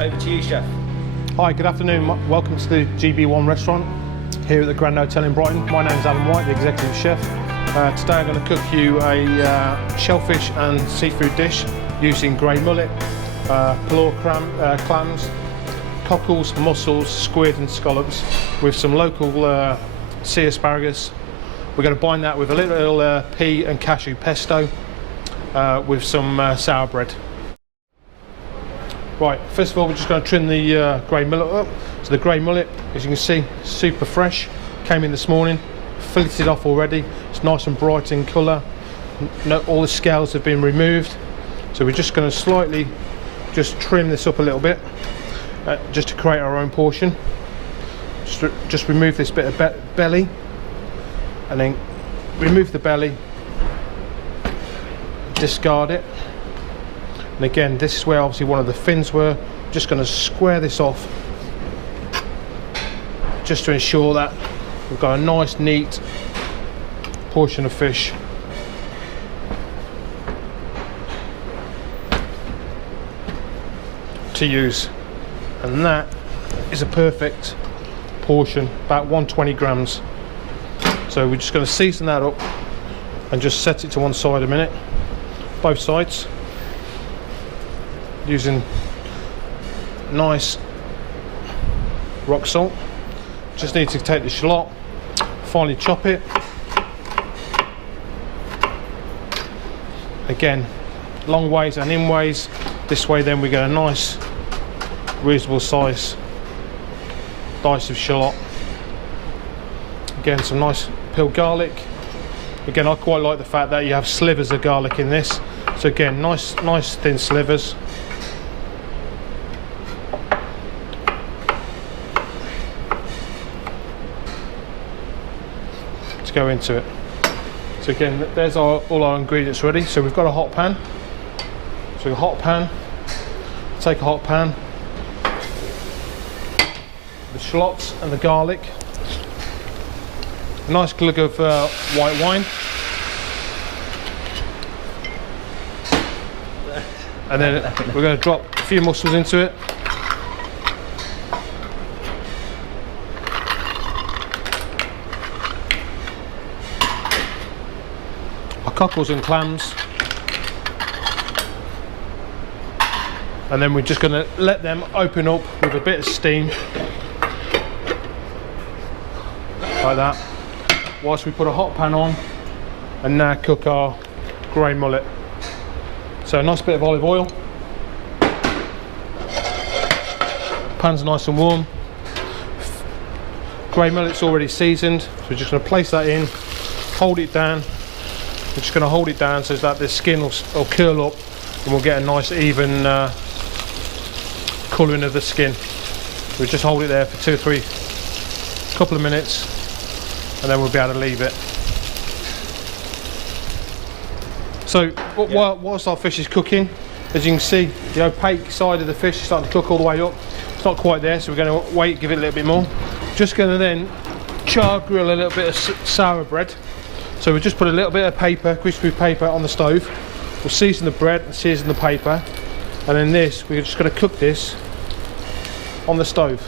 Over to you, Chef. Hi, good afternoon. Welcome to the GB1 restaurant here at the Grand Hotel in Brighton. My name is Alan White, the executive chef. Today I'm going to cook you a shellfish and seafood dish using grey mullet, pilor clams, cockles, mussels, squid and scallops with some local sea asparagus. We're going to bind that with a little pea and cashew pesto with some sour bread. Right, first of all we're just going to trim the grey mullet up. So the grey mullet, as you can see, super fresh, came in this morning, filleted off already. It's nice and bright in colour. All the scales have been removed. So we're just going to slightly just trim this up a little bit, just to create our own portion. Just remove this bit of belly, and then remove the belly, discard it. And again, this is where obviously one of the fins were. Just going to square this off, just to ensure that we've got a nice, neat portion of fish. To use, and that is a perfect portion, about 120 grams. So we're just going to season that up and just set it to one side a minute, both sides, using nice rock salt. Just need to take the shallot, finely chop it. Again, long ways and in ways. This way then we get a nice reasonable size dice of shallot. Again, some nice peeled garlic. Again, I quite like the fact that you have slivers of garlic in this. So again, nice thin slivers. To go into it. So again, there's all our ingredients ready. So we've got a hot pan. So a hot pan, take a hot pan, the shallots and the garlic, a nice glug of white wine, and then we're going to drop a few mussels into it. Our cockles and clams. And then we're just going to let them open up with a bit of steam, like that, whilst we put a hot pan on and now cook our grey mullet. So a nice bit of olive oil, pan's nice and warm, grey mullet's already seasoned, so we're just going to place that in, hold it down. We're just going to hold it down so that the skin will curl up and we'll get a nice even colouring of the skin. We just hold it there for 2 or 3 couple of minutes, and then we'll be able to leave it. So whilst our fish is cooking, as you can see, the opaque side of the fish is starting to cook all the way up. It's not quite there, so we're going to wait, give it a little bit more. Just going to then char grill a little bit of sour bread. So we just put a little bit of paper, greaseproof paper, on the stove. We'll season the bread and season the paper, and then we're just going to cook this on the stove.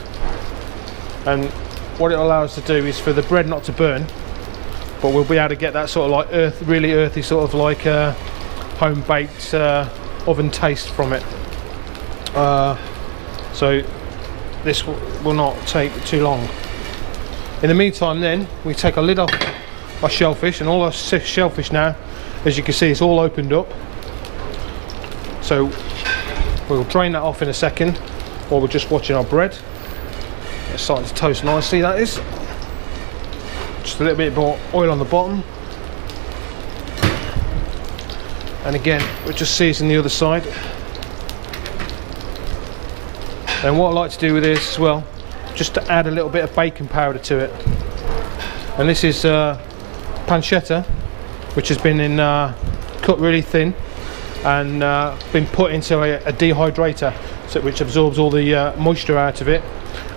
And what it allows us to do is for the bread not to burn, but we'll be able to get that sort of like really earthy sort of like home baked oven taste from it. So this will not take too long. In the meantime then, we take a lid off our shellfish, and all our shellfish now, as you can see, it's all opened up. So we'll drain that off in a second, while we're just watching our bread. It's starting to toast nicely, that is. Just a little bit more oil on the bottom. And again, we're just seasoning the other side. And what I like to do with this as well, just to add a little bit of bacon powder to it. And this is pancetta, which has been cut really thin and been put into a dehydrator, which absorbs all the moisture out of it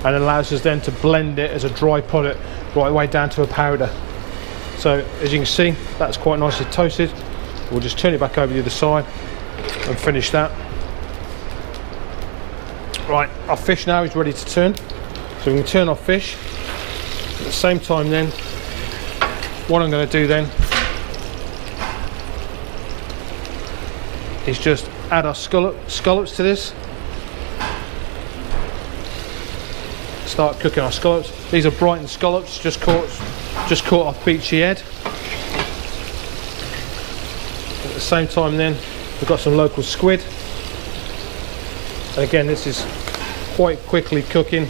and allows us then to blend it as a dry product right way down to a powder. So as you can see, that's quite nicely toasted. We'll just turn it back over the other side and finish that. Right, our fish now is ready to turn. So we can turn our fish. At the same time then, what I'm going to do then is just add our scallops to this. Start cooking our scallops. These are Brighton scallops, just caught off Beachy Head. At the same time then, we've got some local squid. And again, this is quite quickly cooking,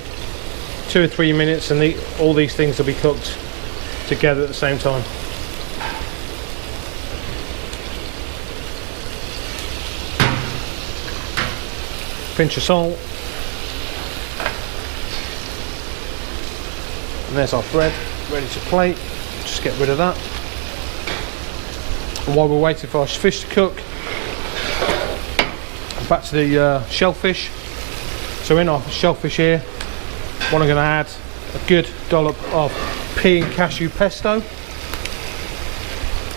2 or 3 minutes, and all these things will be cooked together at the same time. Pinch of salt. And there's our bread ready to plate. Just get rid of that. And while we're waiting for our fish to cook, back to the shellfish. So in our shellfish here, what I'm going to add a good dollop of pea and cashew pesto,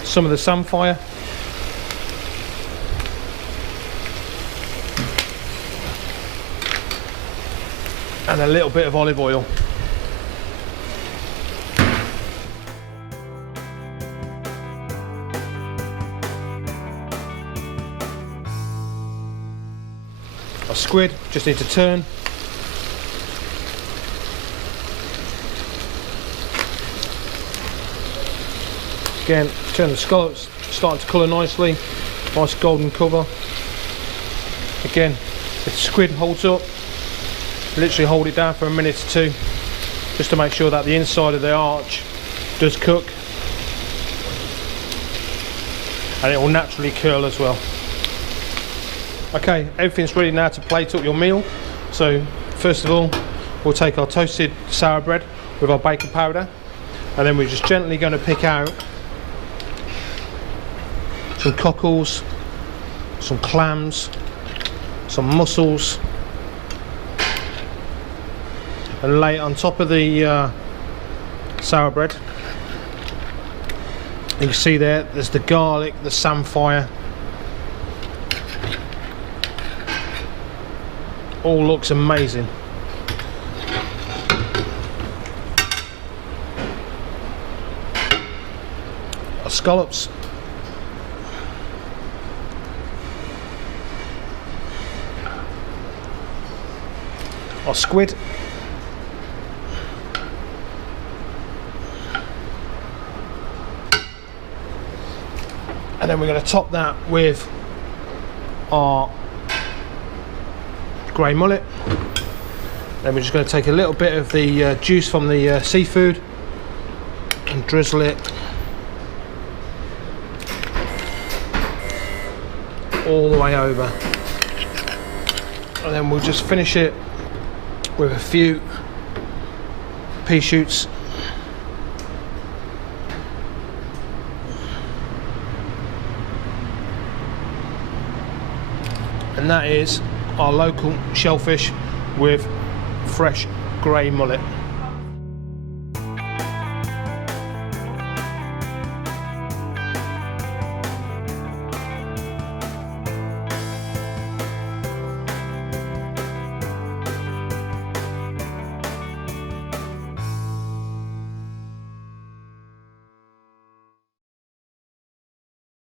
some of the samphire, and a little bit of olive oil. Our squid just need to turn. Again, turn the scallops, starting to colour nicely, nice golden colour. Again, if the squid holds up, literally hold it down for a minute or two, just to make sure that the inside of the arch does cook, and it will naturally curl as well. Okay, everything's ready now to plate up your meal. So first of all, we'll take our toasted sour bread with our baking powder, and then we're just gently going to pick out some cockles, some clams, some mussels, and lay it on top of the sour bread. You can see there's the garlic, the samphire. All looks amazing. Our scallops. Our squid. And then we're going to top that with our grey mullet. Then we're just going to take a little bit of the juice from the seafood and drizzle it all the way over. And then we'll just finish it with a few pea shoots. And that is our local shellfish with fresh grey mullet.